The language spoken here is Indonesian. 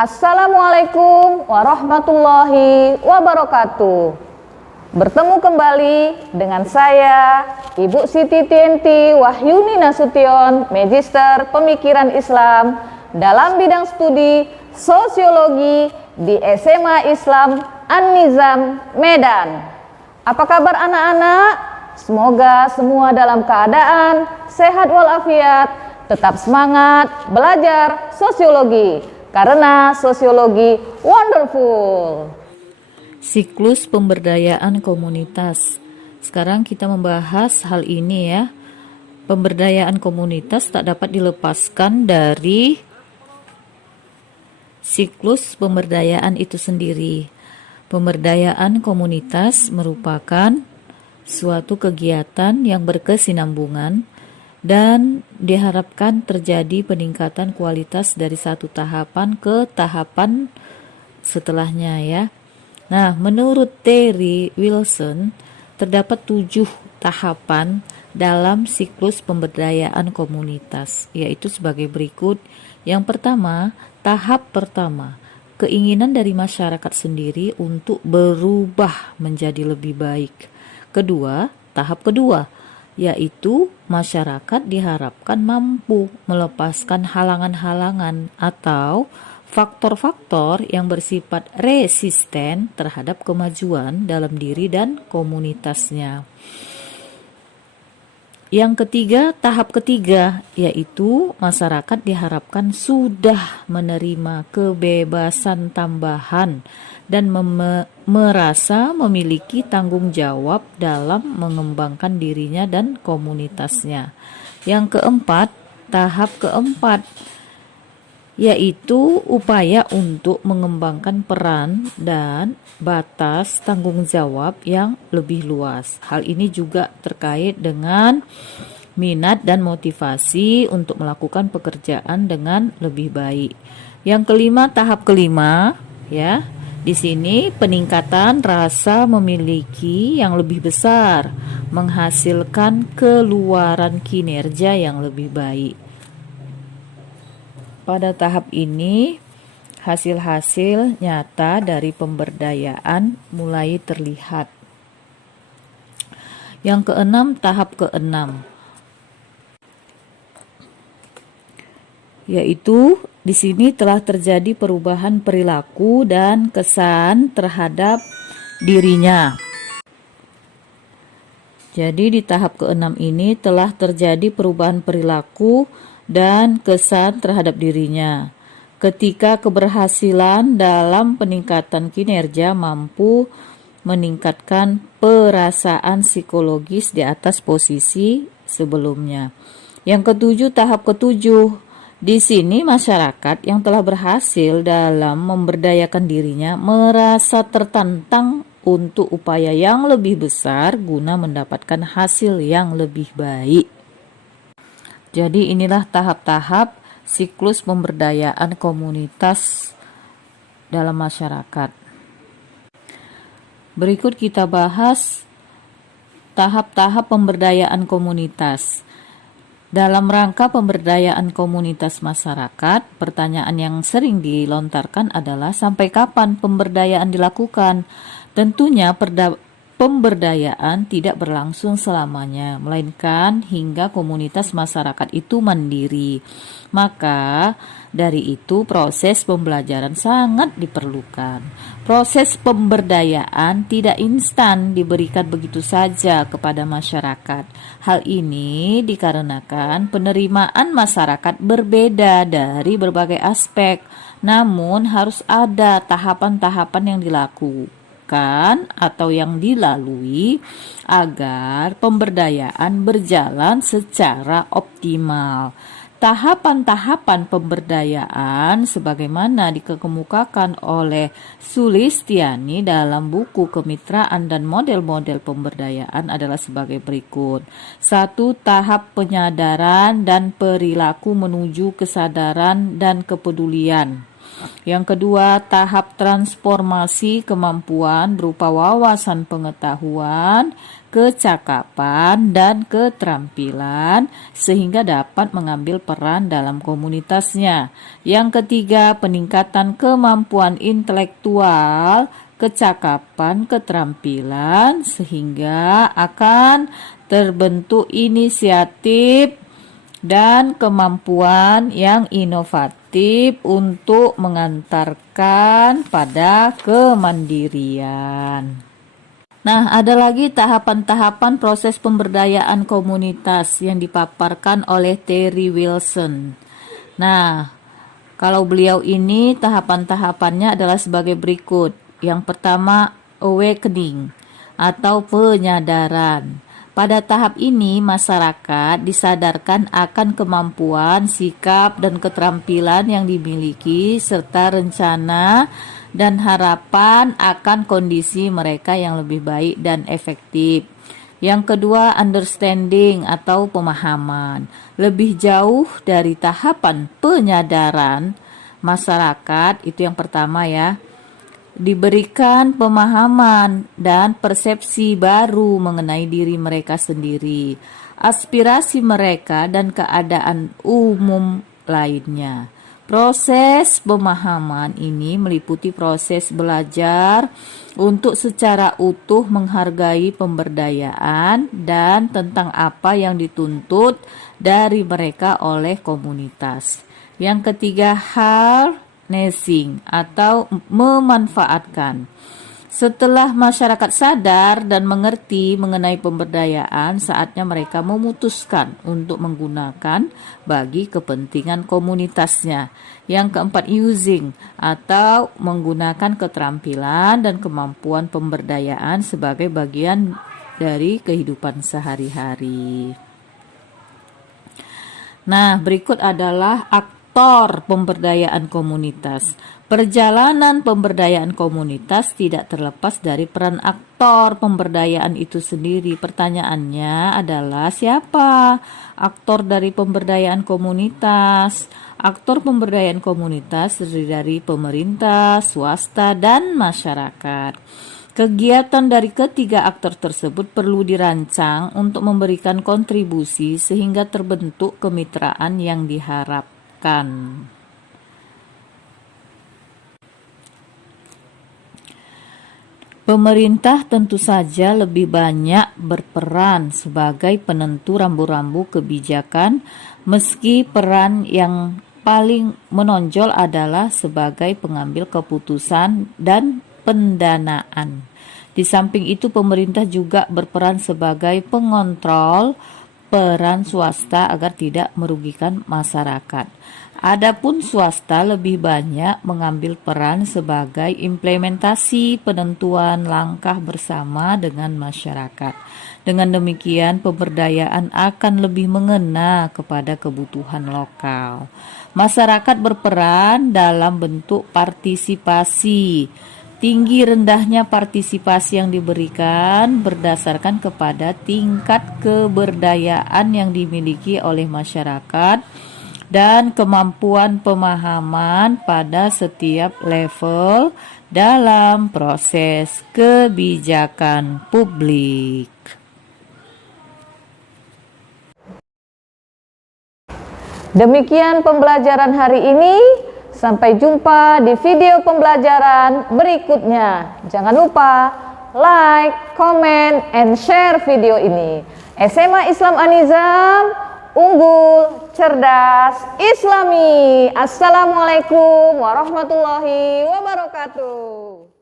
Assalamualaikum warahmatullahi wabarakatuh. Bertemu kembali dengan saya, Ibu Siti Tienti Wahyuni Nasution, Magister Pemikiran Islam dalam bidang studi Sosiologi di SMA Islam An-Nizam, Medan. Apa kabar anak-anak? Semoga semua dalam keadaan sehat walafiat, tetap semangat belajar sosiologi, karena sosiologi wonderful. Siklus pemberdayaan komunitas. Sekarang kita membahas hal ini ya. Pemberdayaan komunitas tak dapat dilepaskan dari siklus pemberdayaan itu sendiri. Pemberdayaan komunitas merupakan suatu kegiatan yang berkesinambungan dan diharapkan terjadi peningkatan kualitas dari satu tahapan ke tahapan setelahnya ya. Nah, menurut Terry Wilson, terdapat 7 tahapan dalam siklus pemberdayaan komunitas, yaitu sebagai berikut. Yang pertama, tahap pertama, keinginan dari masyarakat sendiri untuk berubah menjadi lebih baik. Kedua, tahap kedua, yaitu masyarakat diharapkan mampu melepaskan halangan-halangan atau faktor-faktor yang bersifat resisten terhadap kemajuan dalam diri dan komunitasnya. Yang ketiga, tahap ketiga, yaitu masyarakat diharapkan sudah menerima kebebasan tambahan dan merasa memiliki tanggung jawab dalam mengembangkan dirinya dan komunitasnya. Yang keempat, tahap keempat, yaitu upaya untuk mengembangkan peran dan batas tanggung jawab yang lebih luas. Hal ini juga terkait dengan minat dan motivasi untuk melakukan pekerjaan dengan lebih baik. Yang kelima, tahap kelima, ya. Di sini peningkatan rasa memiliki yang lebih besar, menghasilkan keluaran kinerja yang lebih baik. Pada tahap ini, hasil-hasil nyata dari pemberdayaan mulai terlihat. Yang keenam, tahap keenam, yaitu di sini telah terjadi perubahan perilaku dan kesan terhadap dirinya. Jadi di tahap keenam ini telah terjadi perubahan perilaku dan kesan terhadap dirinya. Ketika keberhasilan dalam peningkatan kinerja mampu meningkatkan perasaan psikologis di atas posisi sebelumnya. Yang ketujuh, tahap ketujuh. Di sini masyarakat yang telah berhasil dalam memberdayakan dirinya merasa tertantang untuk upaya yang lebih besar guna mendapatkan hasil yang lebih baik. Jadi inilah tahap-tahap siklus pemberdayaan komunitas dalam masyarakat. Berikut kita bahas tahap-tahap pemberdayaan komunitas. Dalam rangka pemberdayaan komunitas masyarakat, pertanyaan yang sering dilontarkan adalah sampai kapan pemberdayaan dilakukan? Tentunya pemberdayaan tidak berlangsung selamanya, melainkan hingga komunitas masyarakat itu mandiri. Maka dari itu proses pembelajaran sangat diperlukan. Proses pemberdayaan tidak instan diberikan begitu saja kepada masyarakat. Hal ini dikarenakan penerimaan masyarakat berbeda dari berbagai aspek. Namun harus ada tahapan-tahapan yang dilakukan atau yang dilalui agar pemberdayaan berjalan secara optimal. Tahapan-tahapan pemberdayaan sebagaimana dikemukakan oleh Sulistiani dalam buku Kemitraan dan Model-model Pemberdayaan adalah sebagai berikut. 1. Tahap penyadaran dan perilaku menuju kesadaran dan kepedulian. Yang kedua, tahap transformasi kemampuan berupa wawasan pengetahuan, kecakapan, dan keterampilan sehingga dapat mengambil peran dalam komunitasnya. Yang ketiga, peningkatan kemampuan intelektual, kecakapan, keterampilan sehingga akan terbentuk inisiatif dan kemampuan yang inovatif untuk mengantarkan pada kemandirian. Nah, ada lagi tahapan-tahapan proses pemberdayaan komunitas yang dipaparkan oleh Terry Wilson. Nah, kalau beliau ini tahapan-tahapannya adalah sebagai berikut. Yang pertama, awakening atau penyadaran. Pada tahap ini, masyarakat disadarkan akan kemampuan, sikap, dan keterampilan yang dimiliki, serta rencana dan harapan akan kondisi mereka yang lebih baik dan efektif. Yang kedua, understanding atau pemahaman. Lebih jauh dari tahapan penyadaran, masyarakat, itu yang pertama ya, diberikan pemahaman dan persepsi baru mengenai diri mereka sendiri, aspirasi mereka, dan keadaan umum lainnya. Proses pemahaman ini meliputi proses belajar untuk secara utuh menghargai pemberdayaan dan tentang apa yang dituntut dari mereka oleh komunitas. Yang ketiga, harnessing atau memanfaatkan. Setelah masyarakat sadar dan mengerti mengenai pemberdayaan, saatnya mereka memutuskan untuk menggunakan bagi kepentingan komunitasnya. Yang keempat, using atau menggunakan keterampilan dan kemampuan pemberdayaan sebagai bagian dari kehidupan sehari-hari. Nah, berikut adalah aktor pemberdayaan komunitas. Perjalanan pemberdayaan komunitas tidak terlepas dari peran aktor pemberdayaan itu sendiri. Pertanyaannya adalah, siapa aktor dari pemberdayaan komunitas? Aktor pemberdayaan komunitas terdiri dari pemerintah, swasta, dan masyarakat. Kegiatan dari ketiga aktor tersebut perlu dirancang untuk memberikan kontribusi sehingga terbentuk kemitraan yang diharapkan. Pemerintah tentu saja lebih banyak berperan sebagai penentu rambu-rambu kebijakan, meski peran yang paling menonjol adalah sebagai pengambil keputusan dan pendanaan. Di samping itu, pemerintah juga berperan sebagai pengontrol peran swasta agar tidak merugikan masyarakat. Adapun swasta lebih banyak mengambil peran sebagai implementasi penentuan langkah bersama dengan masyarakat. Dengan demikian, pemberdayaan akan lebih mengena kepada kebutuhan lokal. Masyarakat berperan dalam bentuk partisipasi. Tinggi rendahnya partisipasi yang diberikan berdasarkan kepada tingkat keberdayaan yang dimiliki oleh masyarakat dan kemampuan pemahaman pada setiap level dalam proses kebijakan publik. Demikian pembelajaran hari ini. Sampai jumpa di video pembelajaran berikutnya. Jangan lupa like, comment, and share video ini. SMA Islam An-Nizam, unggul, cerdas, islami. Assalamualaikum warahmatullahi wabarakatuh.